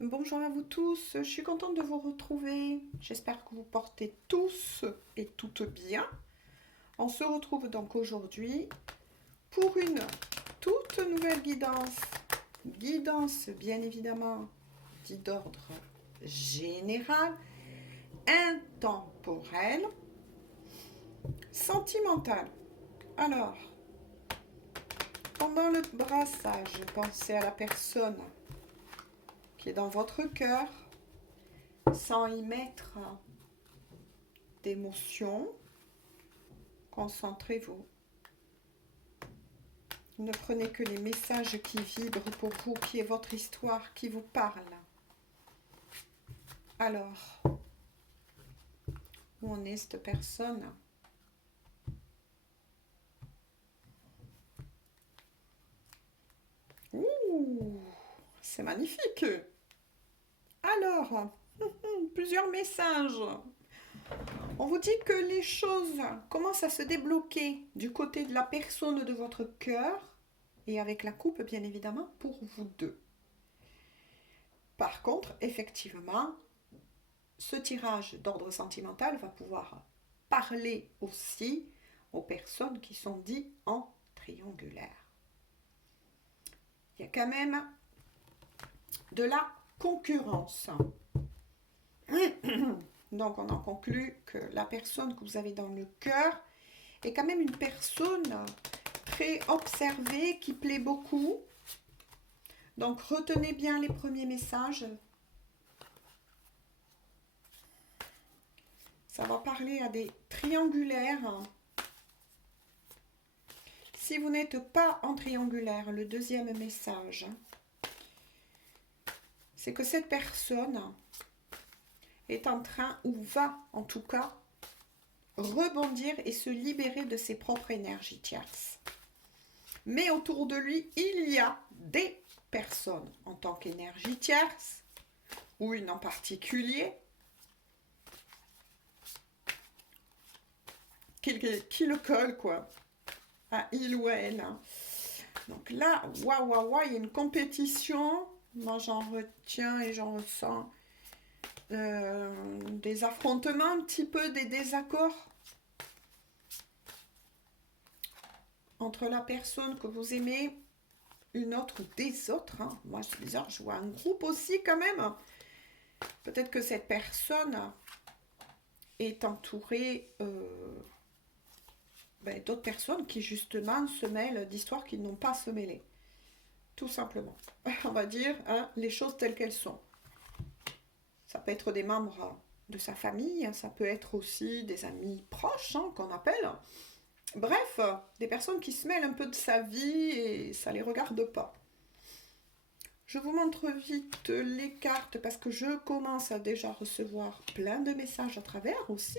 Bonjour à vous tous, je suis contente de vous retrouver. J'espère que vous portez tous et toutes bien. On se retrouve donc aujourd'hui pour une toute nouvelle guidance. Guidance bien évidemment dit d'ordre général, intemporel, sentimental. Alors, pendant le brassage, pensez à la personne qui est dans votre cœur sans y mettre d'émotion. Concentrez-vous. Ne prenez que les messages qui vibrent pour vous, qui est votre histoire, qui vous parle. Alors, où en est cette personne? Ouh, c'est magnifique. Alors, plusieurs messages. On vous dit que les choses commencent à se débloquer du côté de la personne de votre cœur et avec la coupe, bien évidemment, pour vous deux. Par contre, effectivement, ce tirage d'ordre sentimental va pouvoir parler aussi aux personnes qui sont dites en triangulaire. Il y a quand même de la concurrence. Donc on en conclut que la personne que vous avez dans le cœur est quand même une personne très observée, qui plaît beaucoup. Donc retenez bien les premiers messages. Ça va parler à des triangulaires. Si vous n'êtes pas en triangulaire, le deuxième message, c'est que cette personne est en train, ou va en tout cas, rebondir et se libérer de ses propres énergies tierces. Mais autour de lui, il y a des personnes en tant qu'énergie tierce, ou une en particulier, qui le colle, quoi, à il ou à elle. Donc là, waouh, waouh, waouh, il y a une compétition. Moi, j'en retiens et j'en ressens des affrontements, un petit peu des désaccords entre la personne que vous aimez, une autre ou des autres. Hein. Moi, c'est bizarre, je vois un groupe aussi quand même. Peut-être que cette personne est entourée d'autres personnes qui justement se mêlent d'histoires qui n'ont pas à se mêler. Tout simplement. On va dire les choses telles qu'elles sont. Ça peut être des membres de sa famille, ça peut être aussi des amis proches qu'on appelle. Bref, des personnes qui se mêlent un peu de sa vie et ça ne les regarde pas. Je vous montre vite les cartes parce que je commence à déjà recevoir plein de messages à travers aussi.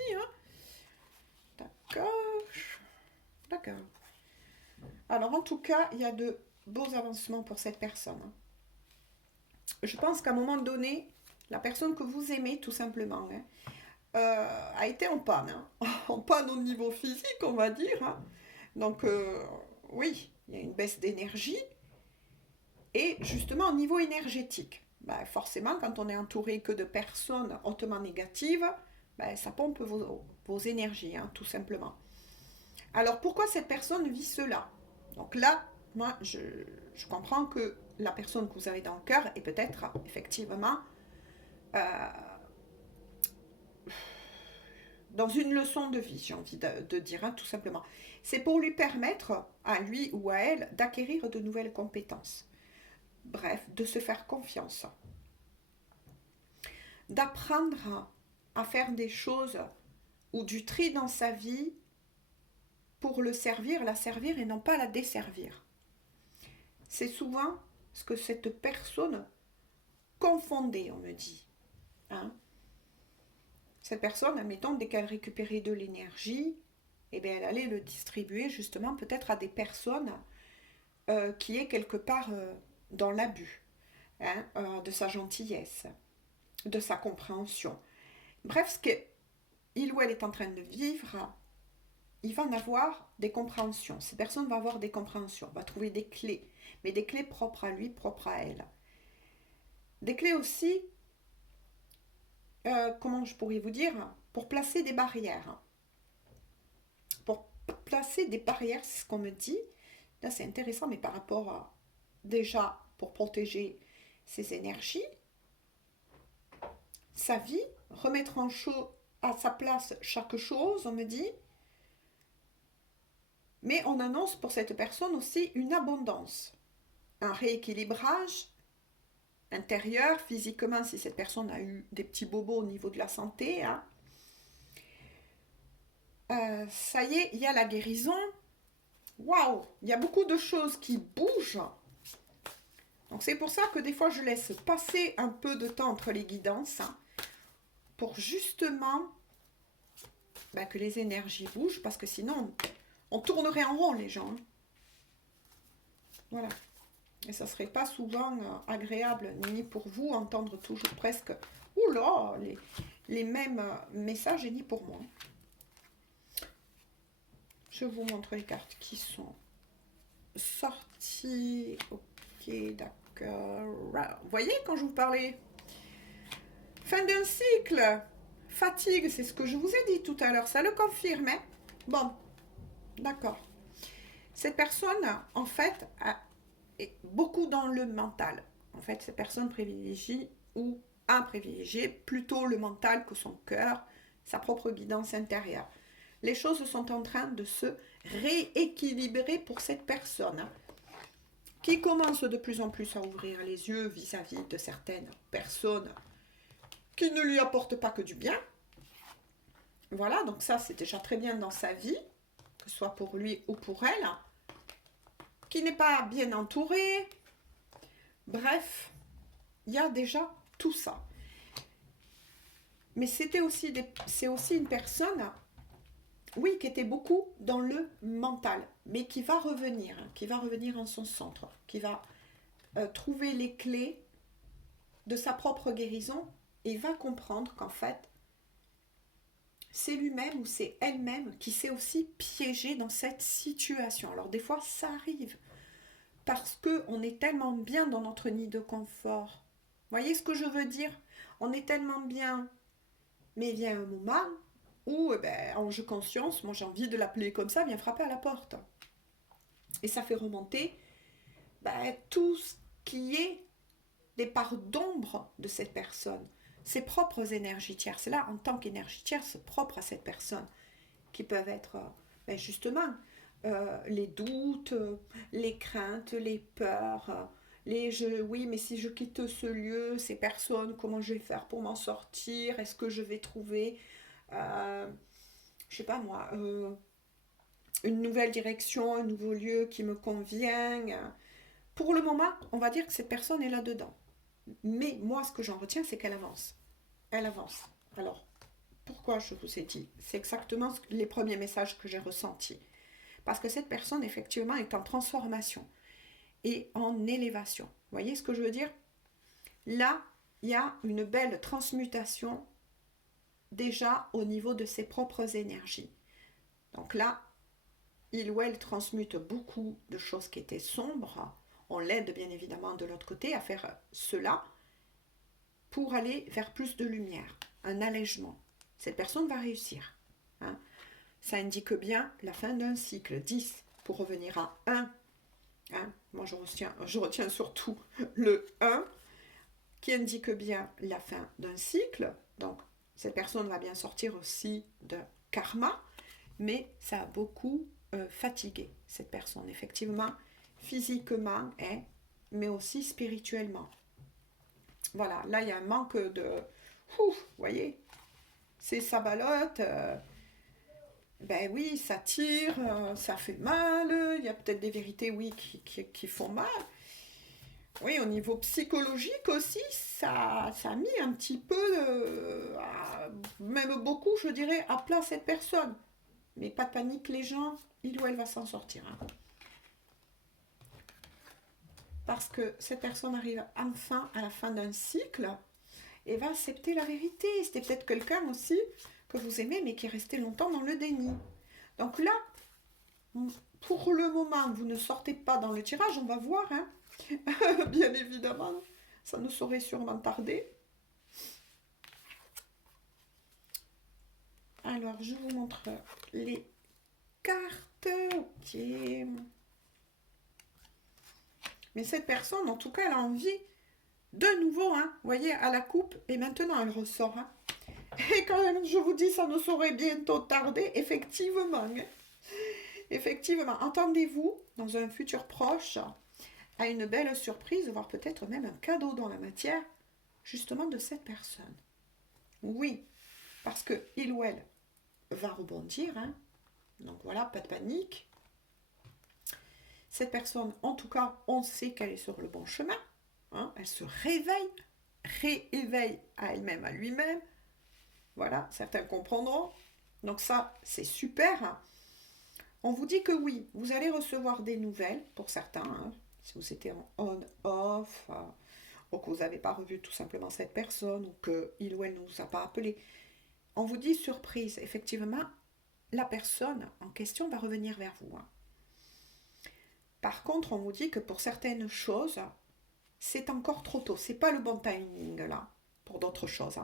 D'accord. D'accord. Alors en tout cas, il y a de beaux avancements pour cette personne. Je pense qu'à un moment donné, la personne que vous aimez tout simplement a été en panne. En panne au niveau physique, on va dire. Donc oui, il y a une baisse d'énergie. Et justement, au niveau énergétique, forcément, quand on est entouré que de personnes hautement négatives, ça pompe vos énergies, tout simplement. Alors, pourquoi cette personne vit cela? Donc là, moi, je comprends que la personne que vous avez dans le cœur est peut-être, effectivement, euh, dans une leçon de vie, j'ai envie de dire, tout simplement. C'est pour lui permettre, à lui ou à elle, d'acquérir de nouvelles compétences. Bref, de se faire confiance. D'apprendre à faire des choses ou du tri dans sa vie pour le servir, la servir et non pas la desservir. C'est souvent ce que cette personne confondait, on me dit. Hein. Cette personne, admettons, dès qu'elle récupérait de l'énergie, elle allait le distribuer justement peut-être à des personnes qui est quelque part dans l'abus de sa gentillesse, de sa compréhension. Bref, ce qu'il ou elle est en train de vivre, il va en avoir des compréhensions. Ces personnes vont avoir des compréhensions, va trouver des clés, mais des clés propres à lui, propres à elle. Des clés aussi, comment je pourrais vous dire, pour placer des barrières. Pour placer des barrières, c'est ce qu'on me dit. Là, c'est intéressant, mais par rapport à, déjà, pour protéger ses énergies, sa vie, remettre à sa place chaque chose, on me dit. Mais on annonce pour cette personne aussi une abondance, un rééquilibrage intérieur, physiquement, si cette personne a eu des petits bobos au niveau de la santé. Hein. Ça y est, il y a la guérison. Waouh, il y a beaucoup de choses qui bougent. Donc c'est pour ça que des fois je laisse passer un peu de temps entre les guidances, hein, pour justement que les énergies bougent, parce que sinon on tournerait en rond les gens. Hein. Voilà. Et ça ne serait pas souvent agréable, ni pour vous, entendre toujours presque oula, les mêmes messages, et ni pour moi. Je vous montre les cartes qui sont sorties. Ok, d'accord. Vous voyez quand je vous parlais? Fin d'un cycle. Fatigue, c'est ce que je vous ai dit tout à l'heure. Ça le confirme. Hein? Bon, d'accord. Cette personne, en fait, est beaucoup dans le mental. En fait, cette personne privilégie ou a privilégié plutôt le mental que son cœur, sa propre guidance intérieure. Les choses sont en train de se rééquilibrer pour cette personne qui commence de plus en plus à ouvrir les yeux vis-à-vis de certaines personnes qui ne lui apportent pas que du bien. Voilà, donc ça c'est déjà très bien dans sa vie, que ce soit pour lui ou pour elle, qui n'est pas bien entouré. Bref, il y a déjà tout ça. Mais c'est aussi une personne, oui, qui était beaucoup dans le mental, mais qui va revenir en son centre, qui va trouver les clés de sa propre guérison et va comprendre qu'en fait, c'est lui-même ou c'est elle-même qui s'est aussi piégé dans cette situation. Alors des fois, ça arrive parce qu'on est tellement bien dans notre nid de confort. Vous voyez ce que je veux dire? On est tellement bien, mais il vient un moment où, ange conscience, moi j'ai envie de l'appeler comme ça, vient frapper à la porte. Et ça fait remonter tout ce qui est des parts d'ombre de cette personne, ses propres énergies tierces. Là, en tant qu'énergie tierce propre à cette personne, qui peuvent être justement les doutes, les craintes, les peurs, oui, mais si je quitte ce lieu, ces personnes, comment je vais faire pour m'en sortir? Est-ce que je vais trouver, je sais pas moi, une nouvelle direction, un nouveau lieu qui me convient? Pour le moment, on va dire que cette personne est là-dedans. Mais moi, ce que j'en retiens, c'est qu'elle avance. Elle avance. Alors, pourquoi je vous ai dit? C'est exactement les premiers messages que j'ai ressentis. Parce que cette personne, effectivement, est en transformation et en élévation. Vous voyez ce que je veux dire? Là, il y a une belle transmutation déjà au niveau de ses propres énergies. Donc là, il ou elle transmute beaucoup de choses qui étaient sombres. On l'aide bien évidemment de l'autre côté à faire cela pour aller vers plus de lumière, un allègement. Cette personne va réussir. Hein. Ça indique bien la fin d'un cycle, 10 pour revenir à 1. Hein. Moi je retiens surtout le 1 qui indique bien la fin d'un cycle. Donc cette personne va bien sortir aussi de karma, mais ça a beaucoup fatigué cette personne, effectivement, physiquement, mais aussi spirituellement. Voilà, là il y a un manque de... vous voyez, c'est sabalote, ben oui, ça tire, ça fait mal, il y a peut-être des vérités, oui, qui font mal. Oui, au niveau psychologique aussi, ça a mis un petit peu, même beaucoup, je dirais, à plat cette personne. Mais pas de panique, les gens, il ou elle va s'en sortir. Hein. Parce que cette personne arrive enfin à la fin d'un cycle et va accepter la vérité. C'était peut-être quelqu'un aussi que vous aimez, mais qui est resté longtemps dans le déni. Donc là, pour le moment, vous ne sortez pas dans le tirage, on va voir, hein. Bien évidemment, Ça ne saurait sûrement tarder. Alors, je vous montre les cartes. Ok. Mais cette personne, en tout cas, elle a envie de nouveau, hein. Vous voyez, à la coupe, et maintenant elle ressort. Hein. Et quand même, je vous dis, ça ne saurait bientôt tarder, effectivement. Hein. Effectivement, attendez-vous, dans un futur proche, à une belle surprise, voire peut-être même un cadeau dans la matière, justement de cette personne. Oui, parce que il ou elle va rebondir. Hein. Donc voilà, pas de panique. Cette personne, en tout cas, on sait qu'elle est sur le bon chemin. Hein. Elle se rééveille à elle-même, à lui-même. Voilà, certains comprendront. Donc ça, c'est super. On vous dit que oui, vous allez recevoir des nouvelles, pour certains, hein, si vous étiez en on-off, ou que vous n'avez pas revu tout simplement cette personne, ou qu'il ou elle ne vous a pas appelé. On vous dit surprise, effectivement, la personne en question va revenir vers vous. Hein. Par contre, on vous dit que pour certaines choses, c'est encore trop tôt. C'est pas le bon timing là, pour d'autres choses.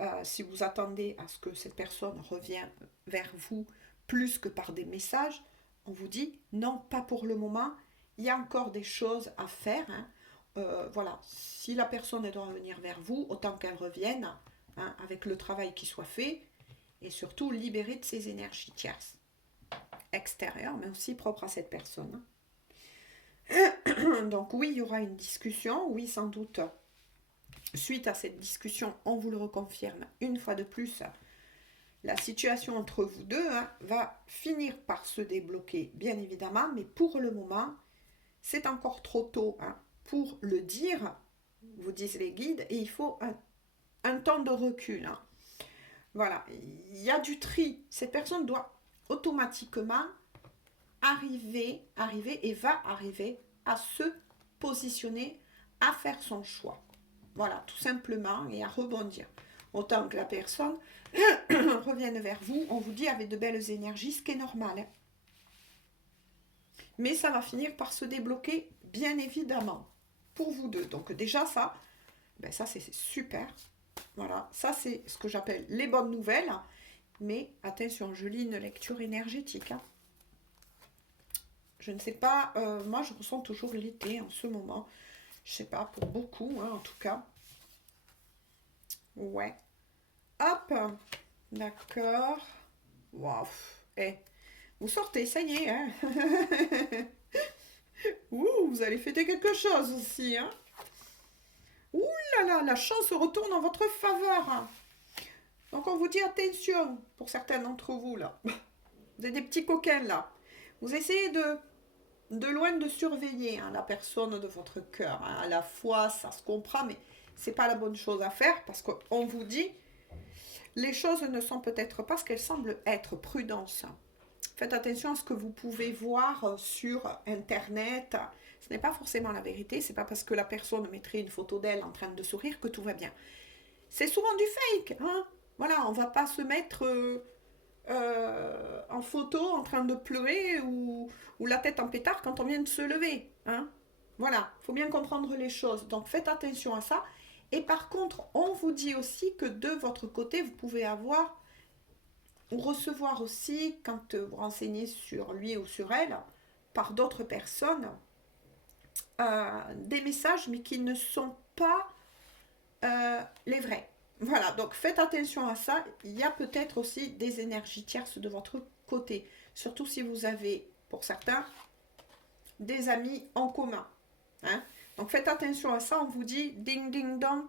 Hein. Si vous attendez à ce que cette personne revienne vers vous plus que par des messages, on vous dit non, pas pour le moment. Il y a encore des choses à faire. Hein. Voilà, si la personne doit revenir vers vous, autant qu'elle revienne, hein, avec le travail qui soit fait, et surtout libérée de ses énergies tierces, extérieures, mais aussi propres à cette personne. Donc oui, il y aura une discussion, oui, sans doute. Suite à cette discussion, on vous le reconfirme une fois de plus, la situation entre vous deux, hein, va finir par se débloquer, bien évidemment, mais pour le moment, c'est encore trop tôt, hein, pour le dire, vous disent les guides, et il faut un temps de recul. Hein. Voilà, il y a du tri. Cette personne doit automatiquement arriver et va arriver à se positionner, à faire son choix. Voilà, tout simplement, et à rebondir. Autant que la personne revienne vers vous, on vous dit avec de belles énergies, ce qui est normal. Hein. Mais ça va finir par se débloquer, bien évidemment, pour vous deux. Donc déjà, ça, ben ça c'est super. Voilà, ça c'est ce que j'appelle les bonnes nouvelles. Mais attention, je lis une lecture énergétique. Hein. Je ne sais pas, moi je ressens toujours l'été en ce moment. Je sais pas, pour beaucoup, hein, en tout cas. Ouais. Hop. D'accord. Waouh. Eh, vous sortez, ça y est. Hein. Ouh, vous allez fêter quelque chose aussi. Hein. Ouh là là, la chance retourne en votre faveur. Donc on vous dit attention, pour certains d'entre vous là. Vous êtes des petits coquins là. Vous essayez de loin de surveiller, hein, la personne de votre cœur. Hein. À la fois, ça se comprend, mais c'est pas la bonne chose à faire parce qu'on vous dit les choses ne sont peut-être pas ce qu'elles semblent être. Prudence. Faites attention à ce que vous pouvez voir sur Internet. Ce n'est pas forcément la vérité. C'est pas parce que la personne mettrait une photo d'elle en train de sourire que tout va bien. C'est souvent du fake. Hein. Voilà, on va pas se mettre en photo en train de pleurer ou la tête en pétard quand on vient de se lever. Hein. Voilà, il faut bien comprendre les choses. Donc faites attention à ça. Et par contre, on vous dit aussi que de votre côté, vous pouvez avoir ou recevoir aussi, quand vous renseignez sur lui ou sur elle, par d'autres personnes, des messages, mais qui ne sont pas les vrais. Voilà, donc faites attention à ça. Il y a peut-être aussi des énergies tierces de votre côté. Surtout si vous avez, pour certains, des amis en commun. Hein. Donc faites attention à ça. On vous dit ding ding dong.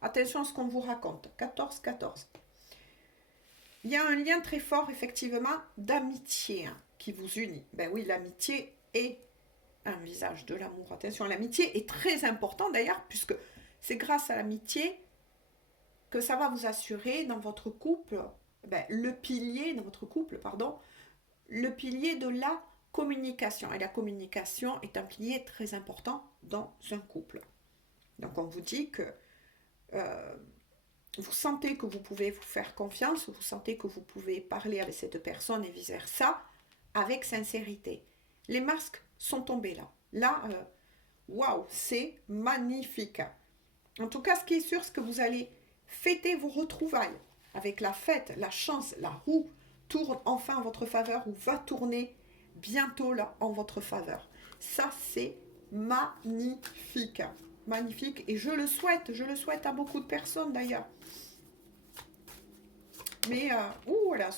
Attention à ce qu'on vous raconte. 14-14. Il y a un lien très fort, effectivement, d'amitié, hein, qui vous unit. Ben oui, l'amitié est un visage de l'amour. Attention, l'amitié est très important d'ailleurs, puisque c'est grâce à l'amitié que ça va vous assurer dans votre couple, ben, le pilier de la communication. Et la communication est un pilier très important dans un couple. Donc on vous dit que vous sentez que vous pouvez vous faire confiance, vous sentez que vous pouvez parler avec cette personne et vice-versa, avec sincérité. Les masques sont tombés là. Là, waouh, c'est magnifique. En tout cas, ce qui est sûr, c'est que vous allez fêter vos retrouvailles. Avec la fête, la chance, la roue tourne enfin en votre faveur ou va tourner bientôt là en votre faveur. Ça, c'est magnifique. Magnifique. Et je le souhaite à beaucoup de personnes d'ailleurs. Mais, oh là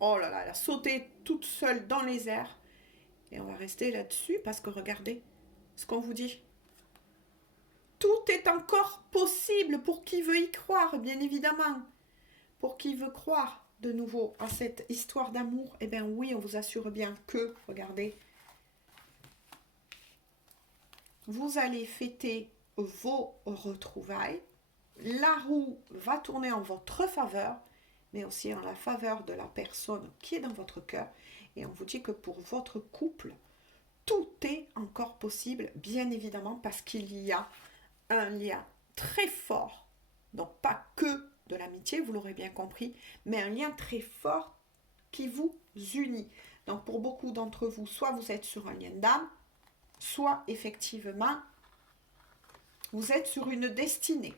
là, elle a sauté toute seule dans les airs. Et on va rester là-dessus parce que regardez ce qu'on vous dit. Tout est encore possible pour qui veut y croire, bien évidemment. Pour qui veut croire de nouveau à cette histoire d'amour, eh bien oui, on vous assure bien que, regardez, vous allez fêter vos retrouvailles. La roue va tourner en votre faveur, mais aussi en la faveur de la personne qui est dans votre cœur. Et on vous dit que pour votre couple, tout est encore possible, bien évidemment, parce qu'il y a un lien très fort, donc pas que de l'amitié, vous l'aurez bien compris, mais un lien très fort qui vous unit. Donc pour beaucoup d'entre vous, soit vous êtes sur un lien d'âme, soit effectivement, vous êtes sur une destinée.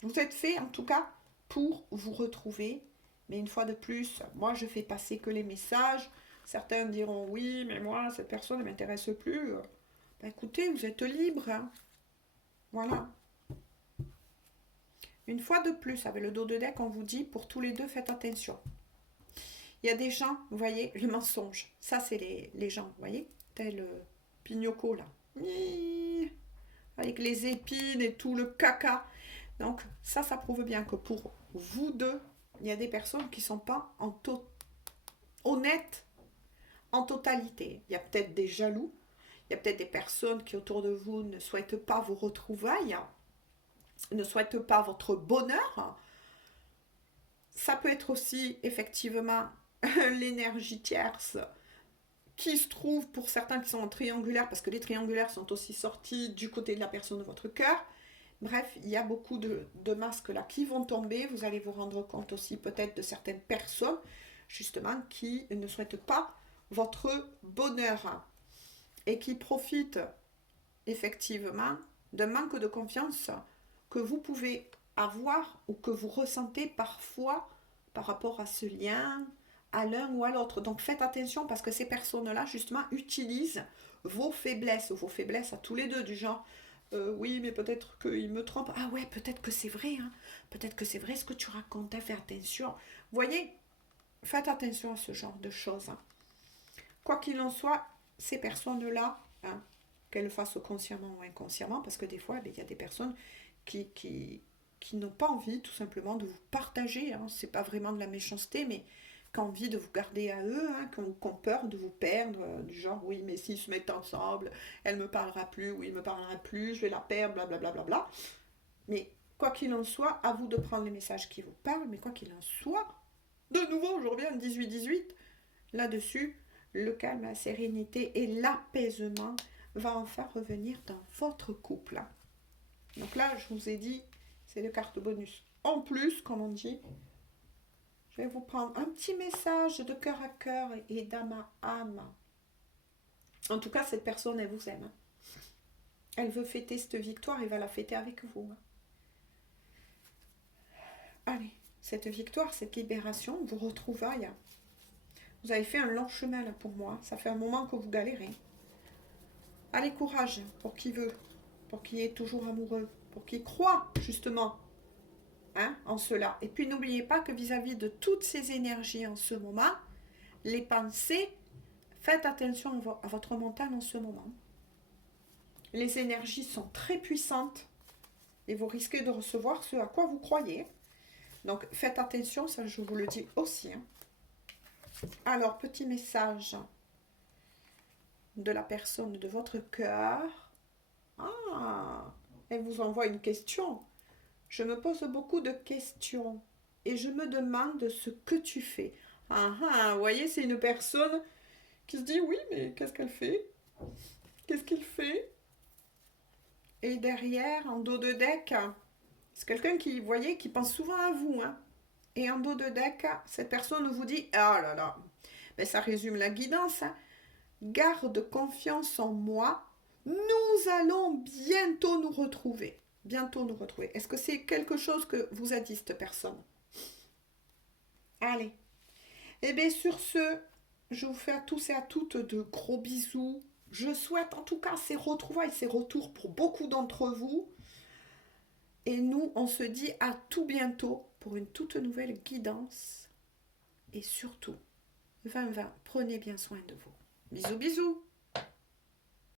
Vous êtes fait en tout cas pour vous retrouver, mais une fois de plus, moi je fais passer que les messages. Certains diront oui, mais moi cette personne ne m'intéresse plus. Ben, écoutez, vous êtes libre, hein. Voilà. Une fois de plus, avec le dos de deck, on vous dit, pour tous les deux, faites attention. Il y a des gens, vous voyez, le mensonge. Ça, c'est les gens, vous voyez, tel Pignocco, là. Avec les épines et tout le caca. Donc, ça prouve bien que pour vous deux, il y a des personnes qui ne sont pas honnêtes en totalité. Il y a peut-être des jaloux. Il y a peut-être des personnes qui, autour de vous, ne souhaitent pas vos retrouvailles, ne souhaitent pas votre bonheur. Ça peut être aussi, effectivement, l'énergie tierce qui se trouve pour certains qui sont en triangulaire, parce que les triangulaires sont aussi sortis du côté de la personne de votre cœur. Bref, il y a beaucoup de masques là qui vont tomber. Vous allez vous rendre compte aussi peut-être de certaines personnes, justement, qui ne souhaitent pas votre bonheur et qui profitent effectivement d'un manque de confiance que vous pouvez avoir ou que vous ressentez parfois par rapport à ce lien, à l'un ou à l'autre. Donc faites attention parce que ces personnes-là, justement, utilisent vos faiblesses à tous les deux, du genre oui, mais peut-être qu'il me trompe. Ah ouais, peut-être que c'est vrai, hein. Peut-être que c'est vrai ce que tu racontes. Fais attention. Vous voyez, faites attention à ce genre de choses, hein. Quoi qu'il en soit, ces personnes-là, hein, qu'elles le fassent consciemment ou inconsciemment, parce que des fois, il y a des personnes qui n'ont pas envie tout simplement de vous partager, hein. C'est pas vraiment de la méchanceté, mais qui ont envie de vous garder à eux, hein, qui ont peur de vous perdre, du genre oui, mais s'ils se mettent ensemble, elle me parlera plus, ou il me parlera plus, je vais la perdre, blablabla. Bla, bla, bla. Mais quoi qu'il en soit, à vous de prendre les messages qui vous parlent, mais quoi qu'il en soit, de nouveau aujourd'hui en 18-18, là-dessus, le calme, la sérénité et l'apaisement va enfin revenir dans votre couple. Donc là, je vous ai dit, c'est le carte bonus. En plus, comme on dit, je vais vous prendre un petit message de cœur à cœur et d'âme à âme. En tout cas, cette personne, elle vous aime. Elle veut fêter cette victoire et va la fêter avec vous. Allez, cette victoire, cette libération, vous retrouvailles. Vous avez fait un long chemin là pour moi. Ça fait un moment que vous galérez. Allez, courage pour qui veut, pour qui est toujours amoureux, pour qui croit justement, hein, en cela. Et puis n'oubliez pas que vis-à-vis de toutes ces énergies en ce moment, les pensées, faites attention à votre mental en ce moment. Les énergies sont très puissantes et vous risquez de recevoir ce à quoi vous croyez. Donc faites attention, ça je vous le dis aussi, hein. Alors, petit message de la personne de votre cœur. Ah, elle vous envoie une question. Je me pose beaucoup de questions et je me demande ce que tu fais. Ah ah, vous voyez, c'est une personne qui se dit oui, mais qu'est-ce qu'elle fait? Qu'est-ce qu'il fait? Et derrière, en dos de deck, c'est quelqu'un qui, vous voyez, qui pense souvent à vous, hein. Et en dos de deck, cette personne vous dit, ah là là, ben ça résume la guidance, hein. Garde confiance en moi, nous allons bientôt nous retrouver. bientôt nous retrouver. Est-ce que c'est quelque chose que vous a dit cette personne? Allez. Et bien sur ce, je vous fais à tous et à toutes de gros bisous. Je souhaite en tout cas ces retrouvailles, ces retours pour beaucoup d'entre vous. Et nous, on se dit à tout bientôt pour une toute nouvelle guidance. Et surtout, 2020, prenez bien soin de vous. Bisous, bisous.